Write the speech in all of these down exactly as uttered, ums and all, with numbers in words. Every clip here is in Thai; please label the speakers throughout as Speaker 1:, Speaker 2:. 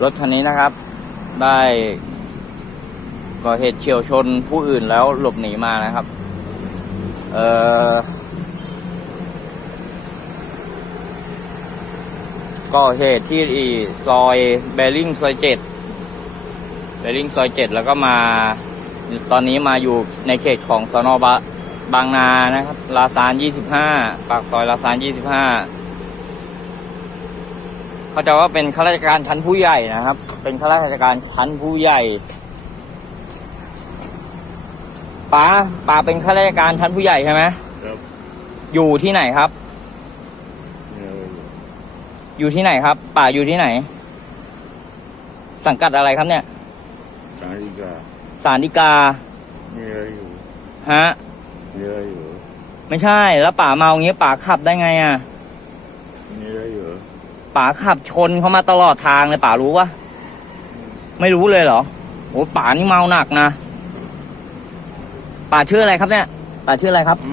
Speaker 1: ถคันนี้นะครับได้ก่อเหตุเฉี่ยวชนผู้อื่นแล้วหลบหนีมานะครับเอ่อก่อเหตุที่ซอยเบลลิงซอยเจ็ดเบลลิงซอยเจ็ดแล้วก็มาตอนนี้มาอยู่ในเขตของสน.บางนานะครับลาซานยี่สิบห้าปากซอยลาซานยี่สิบห้าเขาจะว่าเป็นข้าราชการชั้นผู้ใหญ่นะครับเป็นข้าราชการชั้นผู้ใหญ่ป๋าป๋าเป็นข้าราชการชั้นผู้ใหญ่ใช่ไหมครับอยู่ที่ไหนครับอยู่ที่ไหนครับป๋าอยู่ที่ไหนสังกัดอะไรครับเนี่ย
Speaker 2: ศาลฎีกา
Speaker 1: ศาลฎีกา
Speaker 2: มีอะไรอยู่
Speaker 1: ฮะ
Speaker 2: มีอะไรอยู่
Speaker 1: ไม่ใช่แล้วป๋าเมาอย่างงี้ป๋าขับได้ไงอ่ะ
Speaker 2: มีอะไรอยู่
Speaker 1: ป๋าขับชนเขามาตลอดทางเลยป๋ารู้ปะไม่รู้เลยเหรอโอ้ป๋านี่เมาหนักนะป๋าชื่ออะไรครับเนี่ยป๋าชื่ออะไรครับ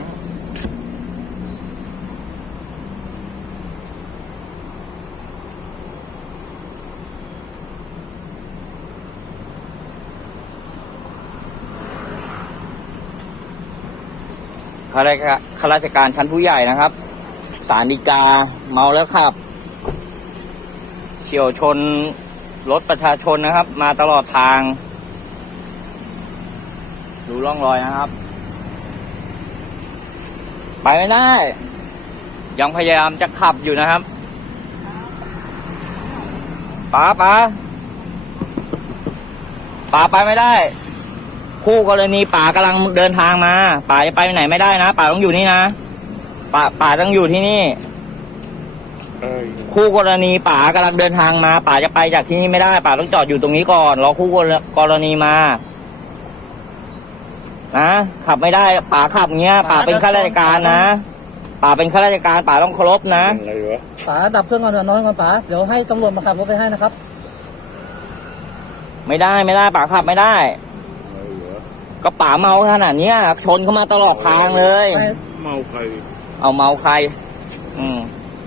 Speaker 1: ข้าราชการข้าราชการชั้นผู้ใหญ่นะครับศาลฎีกาเมาแล้วขับเฉี่ยวชนรถประชาชนนะครับมาตลอดทางดูร่องรอยนะครับไปไม่ได้ยังพยายามจะขับอยู่นะครับป๋าป๋าป๋าไปไม่ได้คู่กรณีป๋ากำลังเดินทางมาป๋าจะไปไหนไม่ได้นะป๋าต้องอยู่นี่นะป๋าป๋าต้องอยู่ที่นี่คู่กรณีป๋ากำลังเดินทางมาป๋าจะไปจากที่นี่ไม่ได้ป๋าต้องจอดอยู่ตรงนี้ก่อนรอคู่กรณีมานะขับไม่ได้ป๋าขับเงี้ยป๋าเป็นข้าราชการนะป๋าเป็นข้าราชการป๋าต้องเคารพนะ
Speaker 3: ป๋าดับเครื่องก่อนน้อยก่อนป๋าเดี๋ยวให้ตำรวจมาขับรถไปให้นะครับ
Speaker 1: ไม่ได้ไม่ได้ป๋าขับไม่ได้ก็ป๋าเมาขนาดนี้ชนเข้ามาตลอดทางเลย
Speaker 2: เมาใคร
Speaker 1: เอาเมาใครอืม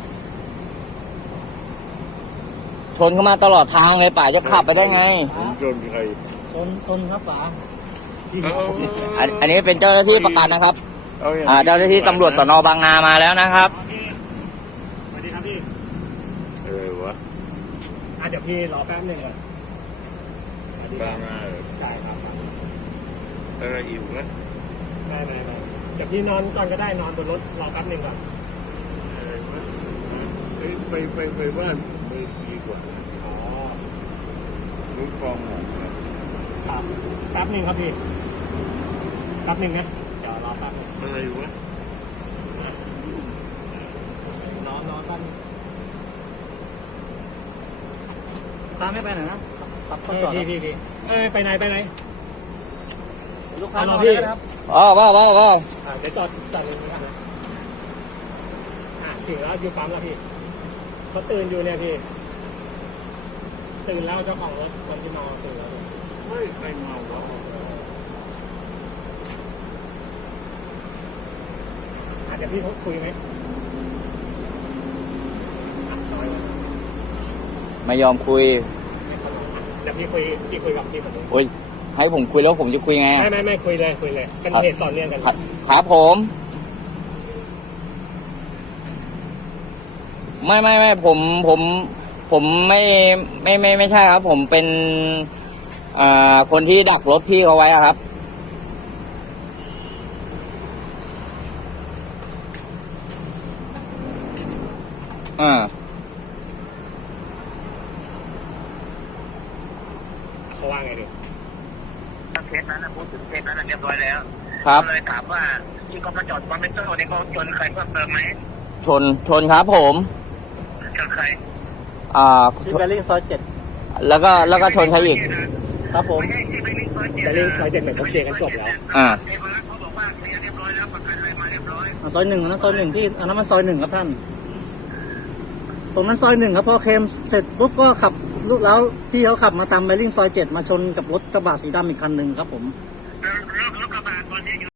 Speaker 1: ชนเข้ามาตลอดทางเลยป๋าจะขับไปได้ไง
Speaker 2: ชนใคร
Speaker 3: ชนชนครับป๋า
Speaker 1: อันอันนี้เป็นเจ้าหน้าที่ประกันนะครับอ่าเจ้าหน้าที่ตำรวจสน.บางนามาแล้วนะครับ
Speaker 3: สวัสดีครับพี่
Speaker 2: เออวะ
Speaker 3: อ่ะเดี๋ยวพี่รอแป๊บนึงก่อน
Speaker 2: บางนา
Speaker 3: ใช่ครับ
Speaker 2: อะไรอิ่มนะ
Speaker 3: ไม่ไม่ไม่เดี๋ยวพี่นอนก่อนก็ได้นอนบนรถรอแป๊บนึงก่อน
Speaker 2: ไปไปไปบ้านไม่ดีกว่า
Speaker 3: อ๋อ
Speaker 2: รู้กอง
Speaker 3: ครับแป๊บนึงครับพี่แป๊บนึงนะเดี๋ยวรอแป๊บ
Speaker 2: อะไรอยู่วะ
Speaker 3: รอรอแป๊บตามไม่ไปไหนนะขับขับจอดพี่พี่พี่เอ้ยไปไหนไปไหนลูกค้ารอพี่ครับ
Speaker 1: อ๋อว้าวว้าวว้าว
Speaker 3: เดี๋ยวจอดจอดเลยนะอ่ะถึงแล้วอยู่ปั๊มแล้วพี่เขาตื่นอยู่เนี่ยพี่ตื่นแล้วเจ้าของรถคนที่เมาตื่นแล้ว
Speaker 2: ไม่ใครเมาวะ
Speaker 3: อาจจะพี่เขาคุยไหม
Speaker 1: ไม่ยอมคุย
Speaker 3: เดี๋ยวพี่คุยพี่คุยกับพี่ผม
Speaker 1: โอ้ยให้ผมคุยแล้วผมจะคุยไง
Speaker 3: ไม่ไม่ไม่คุยเลยคุยเลยเป็นเหตุต่อเนื่องกัน
Speaker 1: ครับผมไม่ไม่ไม่ผมผมผมไม่ไม่ไม่ไม่ใช่ครับผมเป็นอ่าคนที่ดักรถพี่เขาไว้ครับอ่า
Speaker 3: เขาว่าไงดิ
Speaker 4: เคสนั้นนะพูดถึงเคสนั้นเรียบร้อยแล้ว
Speaker 1: ครับ
Speaker 4: เลยถามว่าที่เขามาจอดความเป็นโซ่เนี่ยเขาชนใครเพิ่มเติมไหม
Speaker 1: ชนชนครับผม
Speaker 4: ชนใคร
Speaker 1: อ่า
Speaker 3: ที่เบลลิงซอยเจ็ด
Speaker 1: แล้วก็แล้วก็ชนใครอีก
Speaker 3: ครับผมเบลลิงซอยเจ็ดเหมือนเขาเคลียร์กันจบแล้ว
Speaker 1: อ่า
Speaker 4: เขาบอกว่าเคลียร์เรียบร้อยแล้วประกันอะไรมาเรียบร้อย
Speaker 3: ซอยหนึ่งนั้นซอยหนึ่งที่อันนั้นมันซอยหนึ่งครับท่านตรงนั้นซอยหนึ่งครับพอเคลมเสร็จปุ๊บก็ขับลูกแล้วที่เขาขับมาตามเบลลิงซอยเจ็ดมาชนกับรถกระบะสีดำอีกคันหนึ่งครับผม